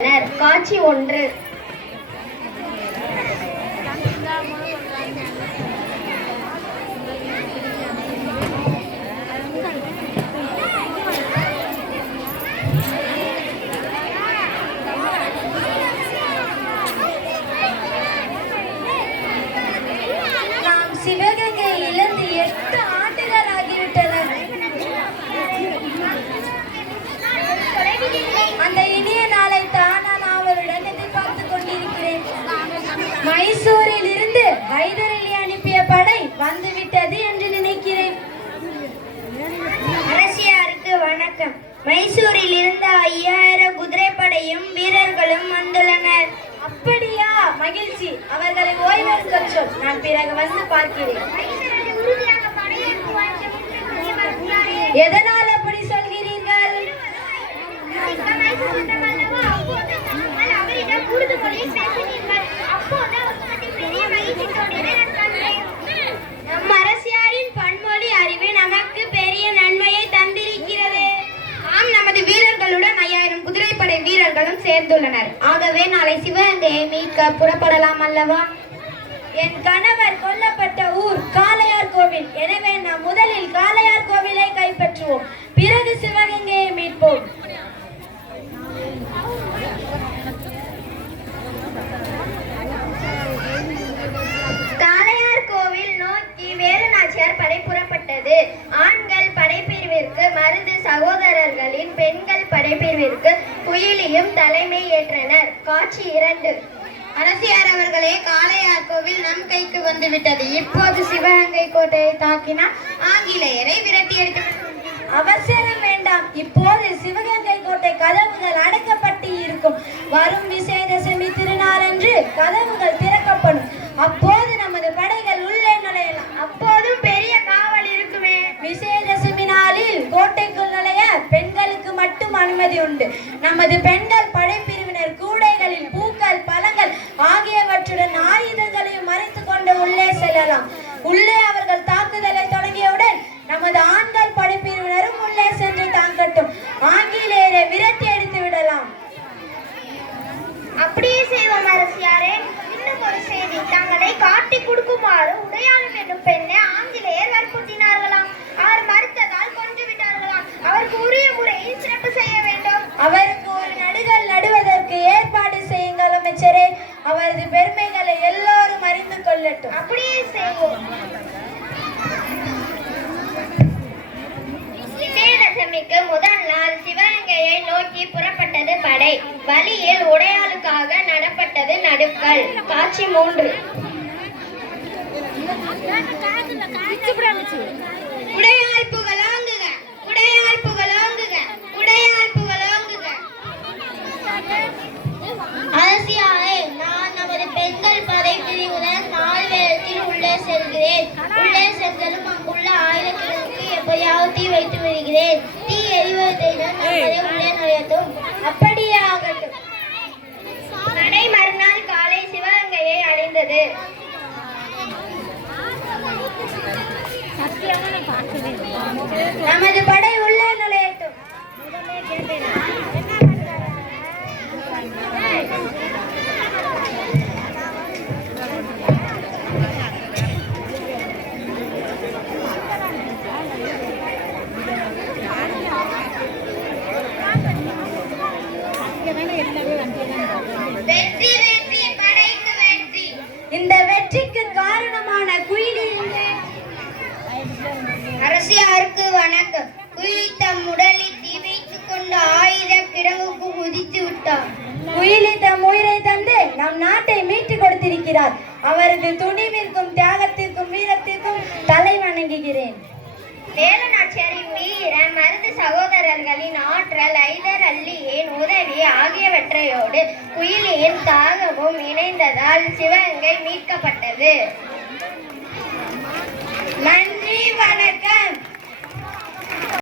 காட்சி 1. நாம் சிவகங்கையிலிருந்து 8 ஆண்டுகள் ஆகிவிட்டனர். அந்த இனிய நாளை தான் நான் அவருடன் எதிர்பார்த்துக் கொண்டிருக்கிறேன். மைசூரில் இருந்து ஹைதர் அலி அனுப்பிய படை வந்துவிட்டது என்று நினைக்கிறேன். அரசியாருக்கு வணக்கம். மைசூரில் இருந்து 5000 குதிரைப்படையும் வீரர்களும் வந்துள்ளனர். அப்படியா? மகிழ்ச்சி. அவர்களை ஓய்வெடுக்கச் சொல். நான் பிறகு வந்து பார்க்கிறேன். எதனால் அப்படி சொல்கிறீர்கள்? நம் அரசியாரின் பன்மொழி அறிவு நமக்கு பெரிய நன்மையை தந்திருக்கிறது. ஆம், நமது வீரர்களுடன் 5000 குதிரைப்படை வீரர்களும் சேர்ந்துள்ளனர். ஆகவே நாளை சிவகங்கையை மீட்க புறப்படலாம் அல்லவா? என் கணவர் கொல்லப்பட்ட ஊர் காளையார் கோவில். எனவே நாம் முதலில் காளையார் கோவிலை கைப்பற்றுவோம். பிறகு சிவகங்கையை மீட்போம். காளையார் கோவில் நோக்கி வேலுநாச்சியார் படை புறப்பட்டது. ஆண்கள் படைப்பிரிவிற்கு மருது சகோதரர்களின், பெண்கள் படைப்பிரிவிற்கு குயிலியும் தலைமை ஏற்றனர். காட்சி 2. அரசியார் அவர்களே, காளையார் கோவில் நம் கைக்கு வந்துவிட்டது. இப்போது சிவகங்கை கோட்டையை தாக்கினால் ஆங்கிலேயரை விரட்டி எடுத்து. அவசரம் வேண்டாம். இப்போது சிவகங்கை கோட்டை கதவுகள் அடைக்கப்பட்டு இருக்கும். வரும் விஜயதசமி திருநாளன்று கதவுகள் திறக்கப்படும். அப்போது நமது படைகள் உள்ளே நுழையலாம். அப்போதும் பெரிய காவல் இருக்குமே. விஜயதசமி நாளில் கோட்டைக்குள் நுழைய பெண்களுக்கு மட்டும் அனுமதி உண்டு. நமது பெண்கள் படைப்பிரிவினர் கூடைகளில் பூக்கள், பழங்கள் ஆகியவற்றுடன் ஆயுதங்களையும் மறைத்துக் கொண்டு உள்ளே செல்லலாம். உள்ளே அவர்கள் தாக்குதலை தொடங்கியவுடன் நமது ஆண்கள் படைப்பிரிவினரும் உள்ளே சென்று தாக்கட்டும். ஆங்கிலேயரை விரட்டி அடித்து விடலாம். அப்படியே செய்வோம் அரசியாரே. இன்னும் ஒரு செய்தி. தங்களை காட்டி கொடுக்குமாறு உடையாளும் என்னும் பெண்ணை ஆங்கிலேயர் வற்புறுத்தினார்களாம். அவர் மறுத்ததால் கொன்று விட்டார்களாம். அவருக்கு உரிய முறையில் சிறப்பு செய்ய வேண்டும். அவருக்கு ஒரு நடுகள் நடுவதற்கு ஏற்பாடு செய்யுங்கள் அமைச்சரே. அவரது பெருமைகளை எல்லோரும் அறிந்து கொள்ளட்டும். அப்படியே செய்வோம். விஜயதசமிக்கு முதல் நாள் சிவகங்கையை நோக்கி புறப்பட்டது படை. வழியில் உடையாளுக்காக நடப்பட்டது நடுக்கல். காட்சி 3. உடையாள் புகழோங்குக, உடையாள் புகழோங்குக, உடையாள் புகழோங்குக. அரசியாரே, நான் நமது பெண்கள் படை பிரிவுடன் 4 வேளத்தில் உள்ளே செல்கிறேன். உள்ளே சென்றதும் அங்குள்ள ஆயுதங்களுக்கு எப்படியாவது தீ வைத்து விடுகிறேன். தீ எரிவதை நம்மளே உள்ளே நுழையட்டும். அப்படியே ஆகட்டும். படை மறுநாள் காலை சிவகங்கையை அடைந்தது. நமது படை உள்ளே நுழையட்டும். வெற்றி, வெற்றி, படைக்கு வெற்றி. இந்த வெற்றிக்கு காரணமான குயிலி. அரசியாருக்கு வணக்கம். குயிலி தம் உடலில் தீ வைத்துக் கொண்டு ஆயுத கிடங்குக்கு குதித்து விட்டார். குயிலி தம் உயிரை தந்து நம் நாட்டை மீட்டு கொடுத்திருக்கிறார். அவரது துணிவிற்கும் தியாகத்திற்கும் வீரத்திற்கும் தலை வணங்குகிறேன். வேலுநாச்சியாரின் வீரம், மருது சகோதரர்களின் ஆற்றல், ஹைதர் அலியின் உதவி ஆகியவற்றையோடு குயிலியின் தாகமும் இணைந்ததால் சிவகங்கை மீட்கப்பட்டது. நன்றி, வணக்கம்.